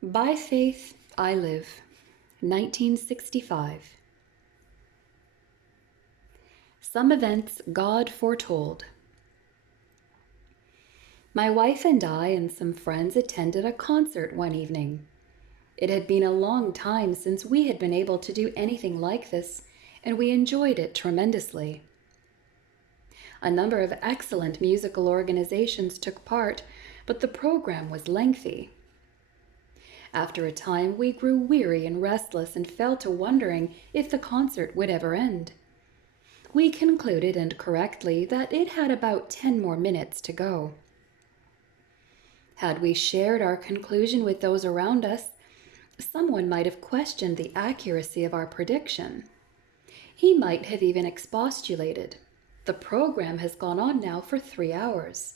By Faith I Live, 1965. Some events God foretold. My wife and I and some friends attended a concert one evening. It had been a long time since we had been able to do anything like this, and we enjoyed it tremendously. A number of excellent musical organizations took part, but the program was lengthy. After a time, we grew weary and restless and fell to wondering if the concert would ever end. We concluded, and correctly, that it had about 10 more minutes to go. Had we shared our conclusion with those around us, someone might have questioned the accuracy of our prediction. He might have even expostulated. The program has gone on now for 3 hours.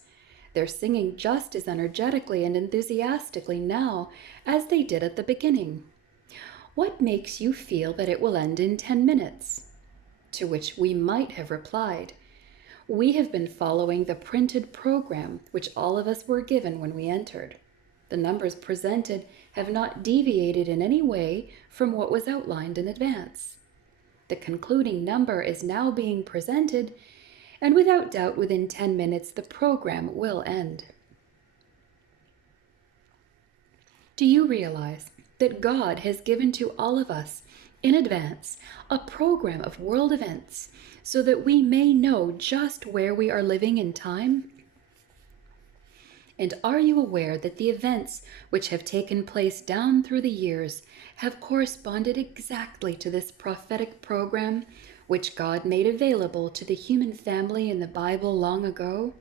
They're singing just as energetically and enthusiastically now as they did at the beginning. What makes you feel that it will end in 10 minutes? To which we might have replied, we have been following the printed program which all of us were given when we entered. The numbers presented have not deviated in any way from what was outlined in advance. The concluding number is now being presented, and without doubt within 10 minutes the program will end. Do you realize that God has given to all of us in advance a program of world events so that we may know just where we are living in time? And are you aware that the events which have taken place down through the years have corresponded exactly to this prophetic program which God made available to the human family in the Bible long ago?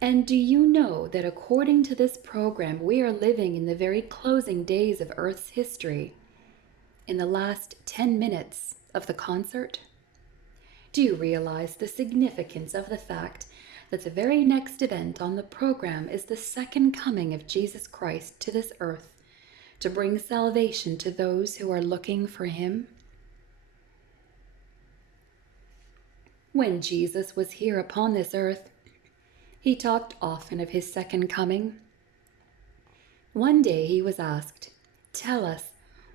And do you know that according to this program, we are living in the very closing days of Earth's history, in the last 10 minutes of the concert? Do you realize the significance of the fact that the very next event on the program is the second coming of Jesus Christ to this earth to bring salvation to those who are looking for him? When Jesus was here upon this earth, he talked often of his second coming. One day he was asked, "Tell us,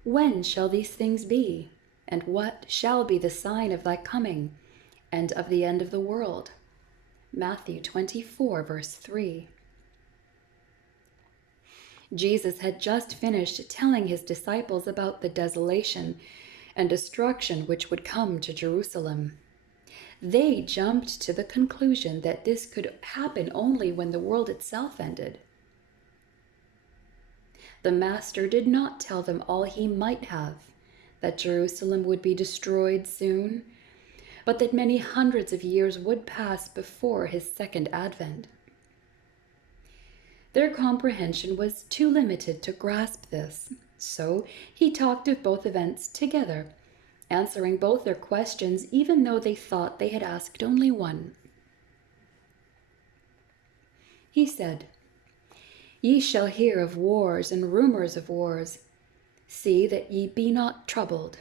when shall these things be? And what shall be the sign of thy coming and of the end of the world?" Matthew 24, verse 3. Jesus had just finished telling his disciples about the desolation and destruction which would come to Jerusalem. They jumped to the conclusion that this could happen only when the world itself ended. The Master did not tell them all he might have, that Jerusalem would be destroyed soon, but that many hundreds of years would pass before his second advent. Their comprehension was too limited to grasp this, so he talked of both events together, answering both their questions even though they thought they had asked only one. He said, "Ye shall hear of wars and rumors of wars. See that ye be not troubled.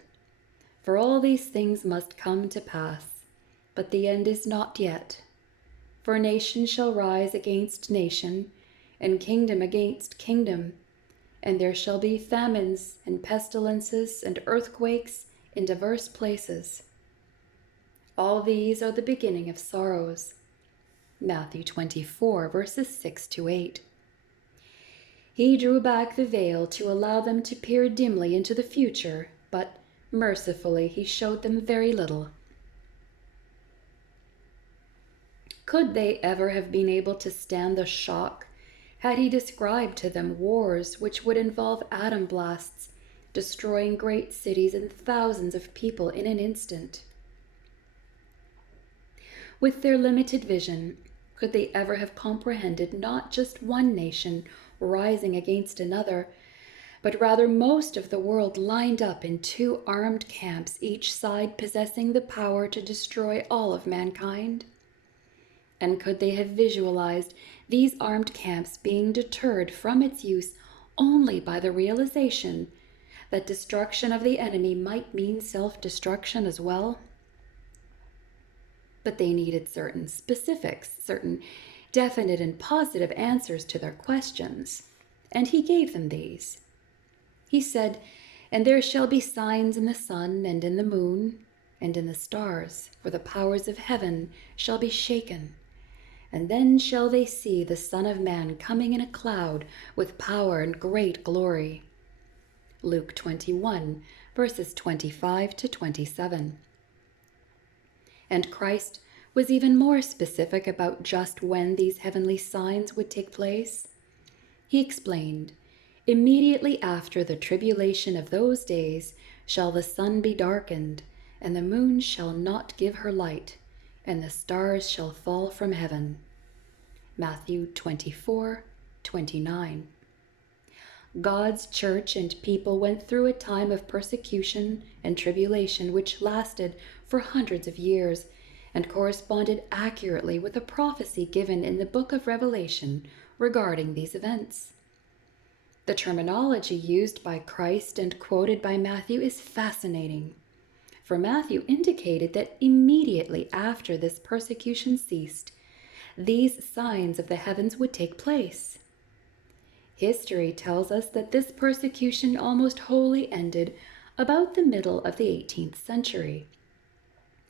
For all these things must come to pass, but the end is not yet. For nation shall rise against nation, and kingdom against kingdom, and there shall be famines and pestilences and earthquakes in diverse places. All these are the beginning of sorrows." Matthew 24, verses 6 to 8. He drew back the veil to allow them to peer dimly into the future, but mercifully he showed them very little. Could they ever have been able to stand the shock had he described to them wars which would involve atom blasts, destroying great cities and thousands of people in an instant? With their limited vision, could they ever have comprehended not just one nation rising against another, but rather most of the world lined up in two armed camps, each side possessing the power to destroy all of mankind? And could they have visualized these armed camps being deterred from its use only by the realization that destruction of the enemy might mean self-destruction as well? But they needed certain specifics, certain definite and positive answers to their questions. And he gave them these. He said, "And there shall be signs in the sun and in the moon and in the stars, for the powers of heaven shall be shaken. And then shall they see the Son of Man coming in a cloud with power and great glory." Luke 21, verses 25 to 27. And Christ was even more specific about just when these heavenly signs would take place. He explained, "Immediately after the tribulation of those days shall the sun be darkened, and the moon shall not give her light, and the stars shall fall from heaven." Matthew 24:29. God's church and people went through a time of persecution and tribulation which lasted for hundreds of years and corresponded accurately with a prophecy given in the book of Revelation regarding these events. The terminology used by Christ and quoted by Matthew is fascinating, for Matthew indicated that immediately after this persecution ceased, these signs of the heavens would take place. History tells us that this persecution almost wholly ended about the middle of the 18th century.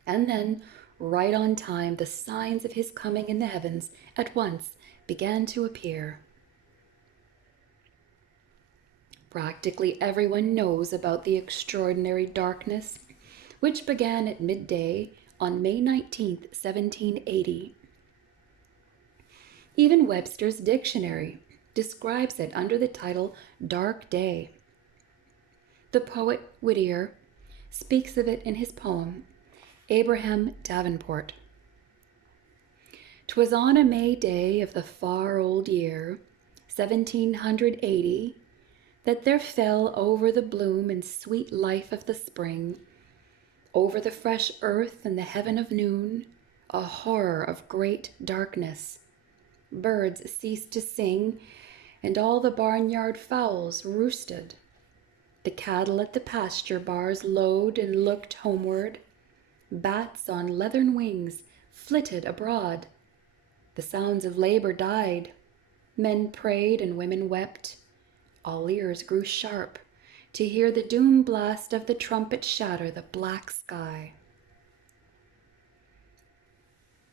And then, right on time, the signs of his coming in the heavens at once began to appear. Practically everyone knows about the extraordinary darkness, which began at midday on May 19, 1780. Even Webster's dictionary describes it under the title Dark Day. The poet Whittier speaks of it in his poem, Abraham Davenport. "'Twas on a May day of the far old year, 1780, that there fell over the bloom and sweet life of the spring, over the fresh earth and the heaven of noon, a horror of great darkness. Birds ceased to sing, and all the barnyard fowls roosted. The cattle at the pasture bars lowed and looked homeward. Bats on leathern wings flitted abroad. The sounds of labor died. Men prayed and women wept. All ears grew sharp to hear the doom blast of the trumpet shatter the black sky."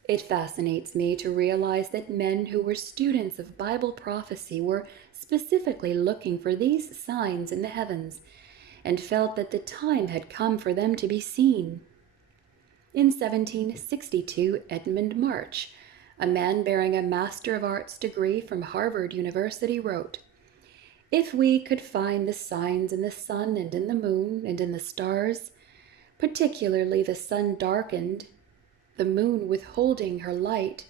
It fascinates me to realize that men who were students of Bible prophecy were specifically looking for these signs in the heavens and felt that the time had come for them to be seen. In 1762, Edmund March, a man bearing a Master of Arts degree from Harvard University, wrote, "If we could find the signs in the sun and in the moon and in the stars, particularly the sun darkened, the moon withholding her light,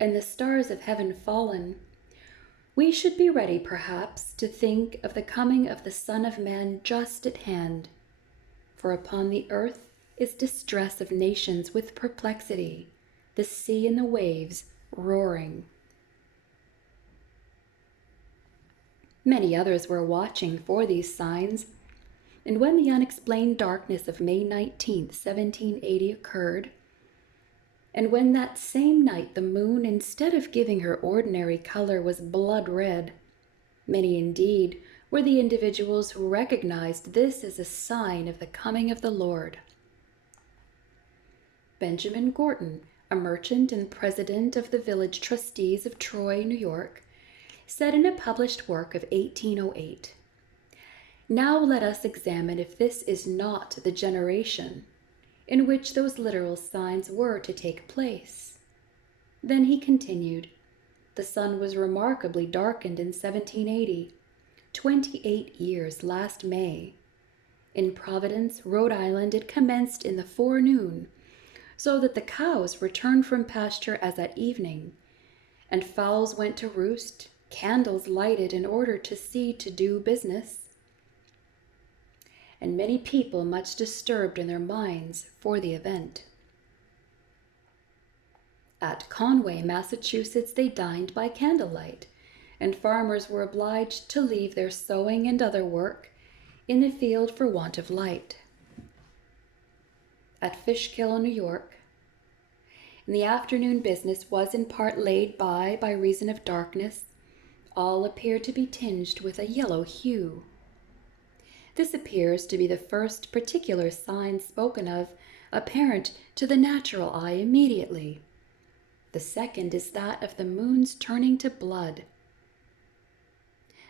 and the stars of heaven fallen, we should be ready, perhaps, to think of the coming of the Son of Man just at hand. For upon the earth is distress of nations with perplexity, the sea and the waves roaring." Many others were watching for these signs, and when the unexplained darkness of May 19, 1780 occurred, and when that same night the moon, instead of giving her ordinary color, was blood red, many indeed were the individuals who recognized this as a sign of the coming of the Lord. Benjamin Gorton, a merchant and president of the village trustees of Troy, New York, said in a published work of 1808, "Now let us examine if this is not the generation in which those literal signs were to take place." Then he continued, "The sun was remarkably darkened in 1780, 28 years last May. In Providence, Rhode Island, it commenced in the forenoon, so that the cows returned from pasture as at evening, and fowls went to roost, candles lighted in order to see to do business, and many people much disturbed in their minds for the event. At Conway, Massachusetts, they dined by candlelight, and farmers were obliged to leave their sowing and other work in the field for want of light. At Fishkill, New York, in the afternoon business was in part laid by reason of darkness, all appear to be tinged with a yellow hue. This appears to be the first particular sign spoken of, apparent to the natural eye immediately. The second is that of the moon's turning to blood.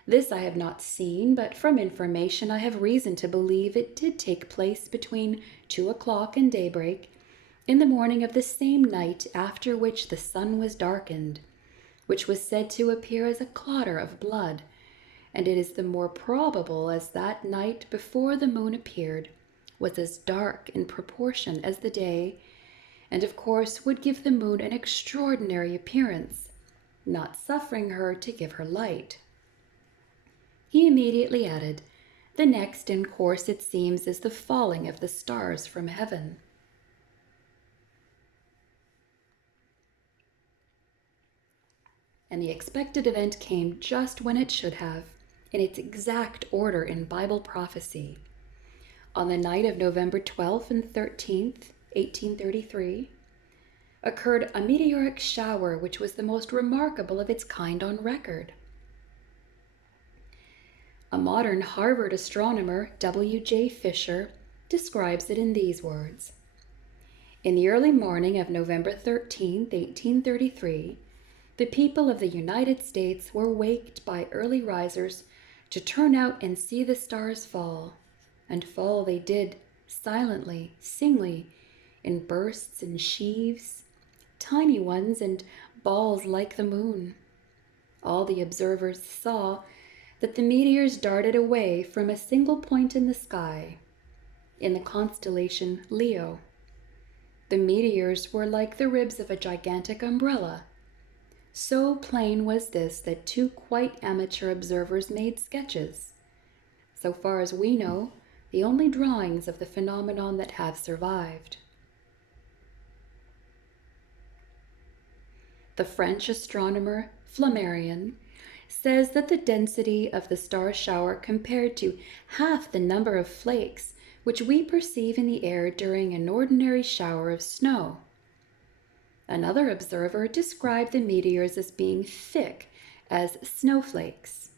This I have not seen, but from information I have reason to believe it did take place between 2 o'clock and daybreak, in the morning of the same night after which the sun was darkened, which was said to appear as a clatter of blood, and it is the more probable as that night before the moon appeared was as dark in proportion as the day, and of course would give the moon an extraordinary appearance, not suffering her to give her light. He immediately added, "The next in course, it seems, is the falling of the stars from heaven." And the expected event came just when it should have, in its exact order in Bible prophecy. On the night of November 12th and 13th, 1833, occurred a meteoric shower which was the most remarkable of its kind on record. A modern Harvard astronomer, W.J. Fisher, describes it in these words. In the early morning of November 13th, 1833, the people of the United States were waked by early risers to turn out and see the stars fall, and fall they did, silently, singly, in bursts and sheaves, tiny ones and balls like the moon. All the observers saw that the meteors darted away from a single point in the sky, in the constellation Leo. The meteors were like the ribs of a gigantic umbrella. So plain was this that 2 quite amateur observers made sketches. So far as we know, the only drawings of the phenomenon that have survived. The French astronomer Flammarion says that the density of the star shower compared to half the number of flakes which we perceive in the air during an ordinary shower of snow. Another observer described the meteors as being thick as snowflakes.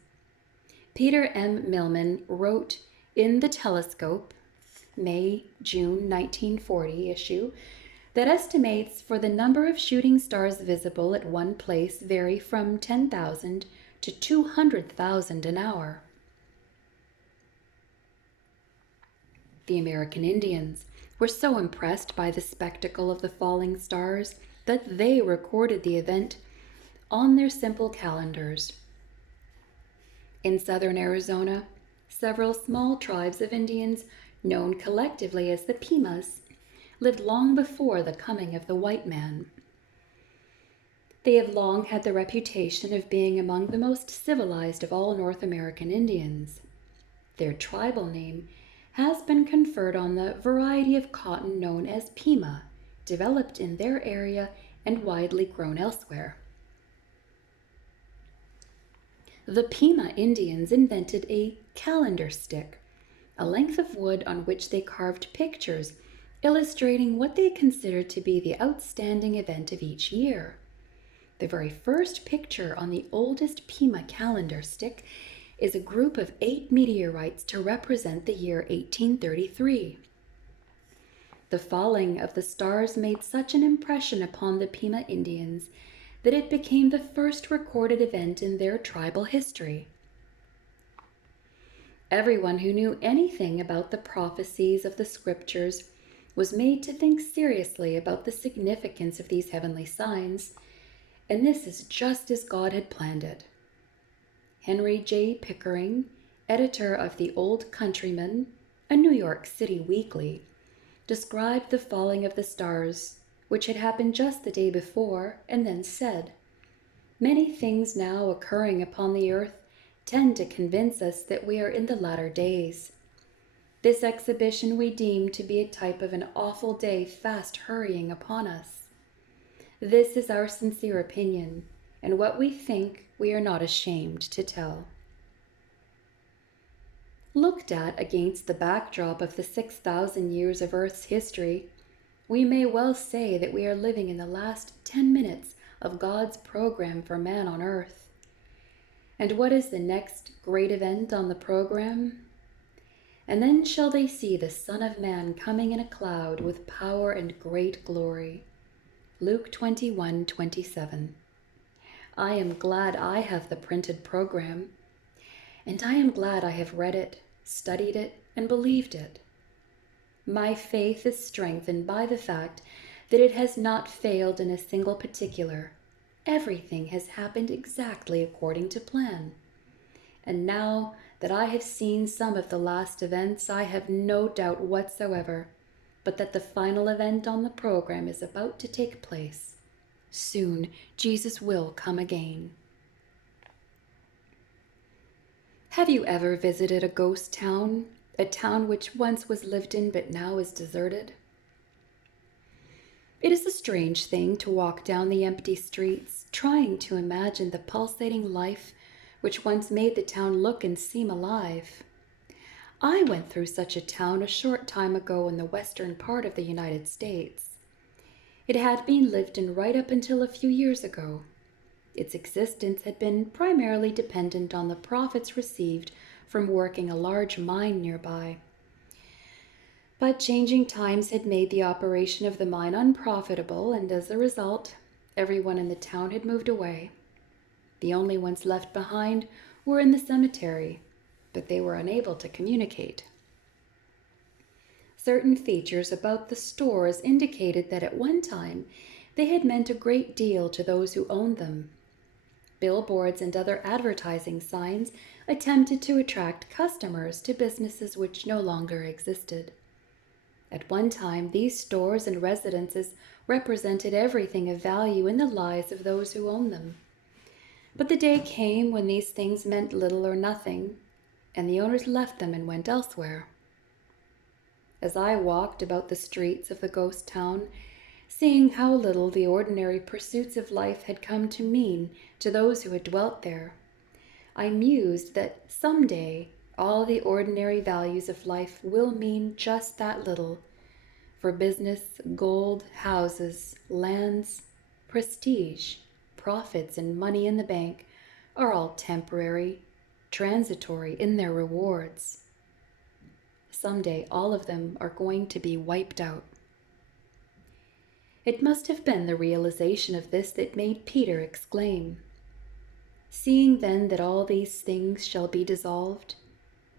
Peter M. Millman wrote in The Telescope, May-June 1940 issue, that estimates for the number of shooting stars visible at one place vary from 10,000 to 200,000 an hour. The American Indians were so impressed by the spectacle of the falling stars that they recorded the event on their simple calendars. In southern Arizona, several small tribes of Indians, known collectively as the Pimas, lived long before the coming of the white man. They have long had the reputation of being among the most civilized of all North American Indians. Their tribal name has been conferred on the variety of cotton known as Pima, developed in their area and widely grown elsewhere. The Pima Indians invented a calendar stick, a length of wood on which they carved pictures illustrating what they considered to be the outstanding event of each year. The very first picture on the oldest Pima calendar stick is a group of 8 meteorites to represent the year 1833. The falling of the stars made such an impression upon the Pima Indians that it became the first recorded event in their tribal history. Everyone who knew anything about the prophecies of the scriptures was made to think seriously about the significance of these heavenly signs, and this is just as God had planned it. Henry J. Pickering, editor of The Old Countryman, a New York City weekly, described the falling of the stars, which had happened just the day before, and then said, "Many things now occurring upon the earth tend to convince us that we are in the latter days. This exhibition we deem to be a type of an awful day fast hurrying upon us. This is our sincere opinion, and what we think we are not ashamed to tell." Looked at against the backdrop of the 6,000 years of Earth's history, we may well say that we are living in the last 10 minutes of God's program for man on Earth. And what is the next great event on the program? And then shall they see the Son of Man coming in a cloud with power and great glory. Luke 21:27. I am glad I have the printed program, and I am glad I have read it, studied it, and believed it. My faith is strengthened by the fact that it has not failed in a single particular. Everything has happened exactly according to plan. And now that I have seen some of the last events, I have no doubt whatsoever but that the final event on the program is about to take place. Soon, Jesus will come again. Have you ever visited a ghost town, a town which once was lived in but now is deserted? It is a strange thing to walk down the empty streets, trying to imagine the pulsating life which once made the town look and seem alive. I went through such a town a short time ago in the western part of the United States. It had been lived in right up until a few years ago. Its existence had been primarily dependent on the profits received from working a large mine nearby. But changing times had made the operation of the mine unprofitable, and as a result, everyone in the town had moved away. The only ones left behind were in the cemetery, but they were unable to communicate. Certain features about the stores indicated that at one time they had meant a great deal to those who owned them. Billboards and other advertising signs attempted to attract customers to businesses which no longer existed. At one time, these stores and residences represented everything of value in the lives of those who owned them. But the day came when these things meant little or nothing, and the owners left them and went elsewhere. As I walked about the streets of the ghost town, seeing how little the ordinary pursuits of life had come to mean to those who had dwelt there, I mused that someday all the ordinary values of life will mean just that little, for business, gold, houses, lands, prestige, profits, and money in the bank are all temporary, transitory in their rewards. Someday all of them are going to be wiped out. It must have been the realization of this that made Peter exclaim, "Seeing then that all these things shall be dissolved,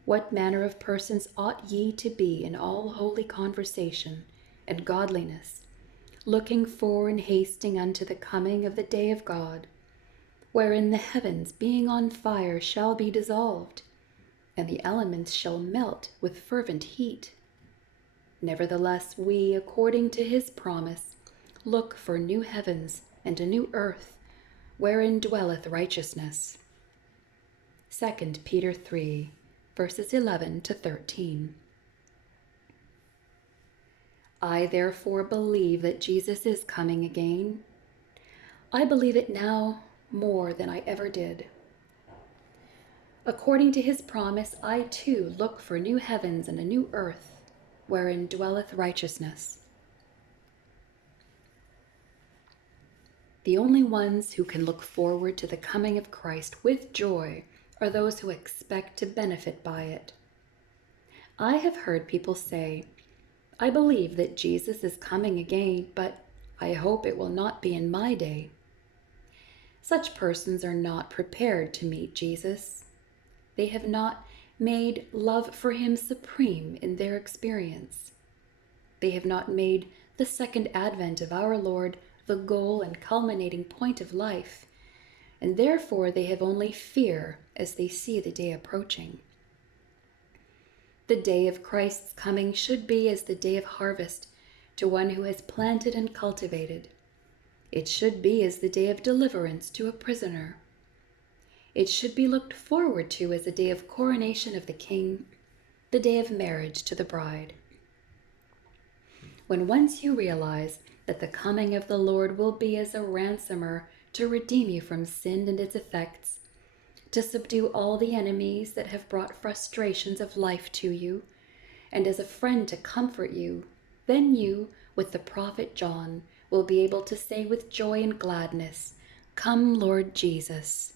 what manner of persons ought ye to be in all holy conversation and godliness, looking for and hasting unto the coming of the day of God, wherein the heavens being on fire shall be dissolved, and the elements shall melt with fervent heat. Nevertheless we, according to his promise, look for new heavens and a new earth, wherein dwelleth righteousness." 2 Peter 3, verses 11 to 13. I therefore believe that Jesus is coming again. I believe it now more than I ever did. According to his promise, I too look for new heavens and a new earth, wherein dwelleth righteousness. The only ones who can look forward to the coming of Christ with joy are those who expect to benefit by it. I have heard people say, "I believe that Jesus is coming again, but I hope it will not be in my day." Such persons are not prepared to meet Jesus. They have not made love for him supreme in their experience. They have not made the second advent of our Lord the goal and culminating point of life, and therefore they have only fear as they see the day approaching. The day of Christ's coming should be as the day of harvest to one who has planted and cultivated. It should be as the day of deliverance to a prisoner. It should be looked forward to as a day of coronation of the king, the day of marriage to the bride. When once you realize that the coming of the Lord will be as a ransomer to redeem you from sin and its effects, to subdue all the enemies that have brought frustrations of life to you, and as a friend to comfort you, then you, with the prophet John, will be able to say with joy and gladness, "Come, Lord Jesus."